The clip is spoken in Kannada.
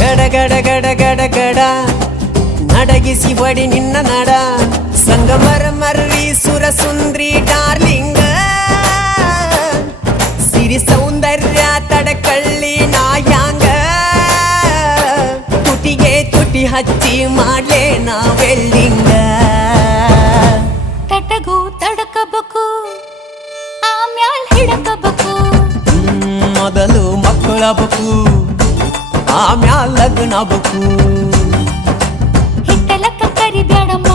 ಗಡ ಗಡ ಗಡ ಗಡ ಗಡ ನಡಗಿಸಿ ಒಡಿ ನಿನ್ನ ನಡ ಸಂಗಮರ ಮರ್ರಿ ಸುರ ಸುಂದ್ರಿ ಡಾರ್ಲಿಂಗ ಸಿರಿ ಸೌಂದರ್ಯ ತಡಕಳ್ಳಿ ನಾಯಾಂಗ ತುಟಿಗೆ ತುಟಿ ಹಚ್ಚಿ ಮಾಡ್ಲೇ ನಾವೆಲ್ಲಿಂಗ ತಟಗೂ ತಡಕಬೇಕು ಆಮ್ಯಾಲ್ ಹಿಡಕಬೇಕು ಮೊದಲು ಮಕ್ಕಳಬೇಕು ಆಮ್ಯಾಲ ಲಗ್ನಬೇಕು ಹಿಟ್ಟಲಕ್ಕ ಕರಿಬ್ಯಾಡಮ್ಮ